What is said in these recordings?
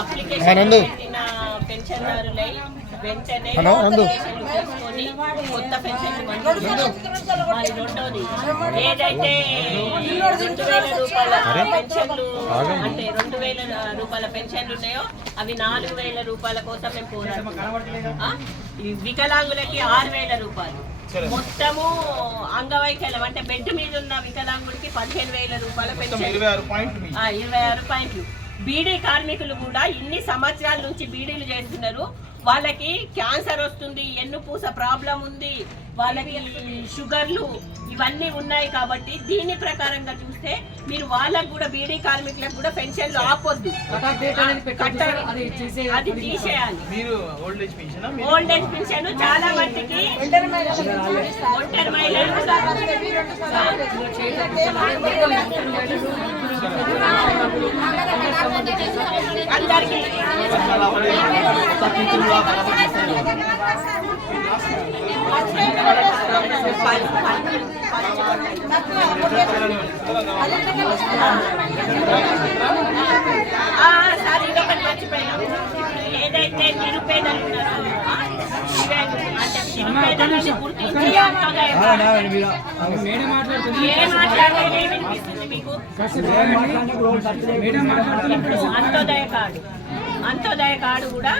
Application పెట్టిన పెన్షన్దారులై వెంటనే తీసుకొని కొత్త పెన్షన్ మరి రెండోది ఏదైతే 2,000 రూపాయల పెన్షన్లు అంటే 2,000 రూపాయల పెన్షన్లు ఉన్నాయో అవి 4,000 రూపాయల కోసం మేము పోరాడుతున్నాం. వికలాంగులకి 6,000 రూపాయలు, మొత్తము అంగవైకల్యం అంటే బెడ్ మీద ఉన్న వికలాంగుడికి 15,000 రూపాయల పెన్షన్, 26 పాయింట్లు. బీడీ కార్మికులు కూడా ఇన్ని సంవత్సరాల నుంచి బీడీలు చేస్తున్నారు. వాళ్ళకి క్యాన్సర్ వస్తుంది, ఎన్నుపూస ప్రాబ్లం ఉంది, వాళ్ళకి షుగర్లు ఇవన్నీ ఉన్నాయి. కాబట్టి దీని ప్రకారంగా చూస్తే మీరు వాళ్ళకు కూడా బీడీ కార్మికులకు కూడా పెన్షన్లు ఆపొద్దు, అది తీసేయాలి. ఓల్డ్ ఏజ్ పెన్షన్ చాలా మందికి ఒంటరి మహిళలు అందరికీ సార్ ఇదొకటి మర్చిపోయినా, ఏదైతే నిరుపేదలు ఉన్నారో అంటే నిరుపేదలని గుర్తించి అంత్యోదయ కార్డు కూడా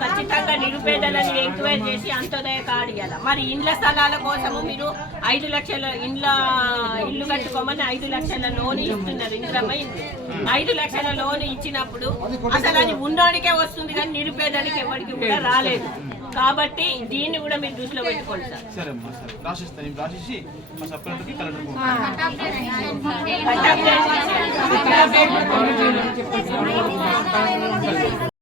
ఖచ్చితంగా నిరుపేదలను ఎంక్వైరీ చేసి అంత్యోదయ కార్డు ఇవ్వాలి. మరి ఇండ్ల స్థలాల కోసము మీరు 5 లక్షల ఇల్లు కట్టుకోమని 5 లక్షల లోన్ ఇస్తున్నారు. ఇంద్రమ్మ 5 లక్షల లోన్ ఇచ్చినప్పుడు అసలు అది ఉన్నోడికే వస్తుంది కానీ నిరుపేదలకి ఎవరికి కూడా రాలేదు. కాబట్టి దీన్ని కూడా మీరు దృష్టిలో పెట్టుకోండి సార్.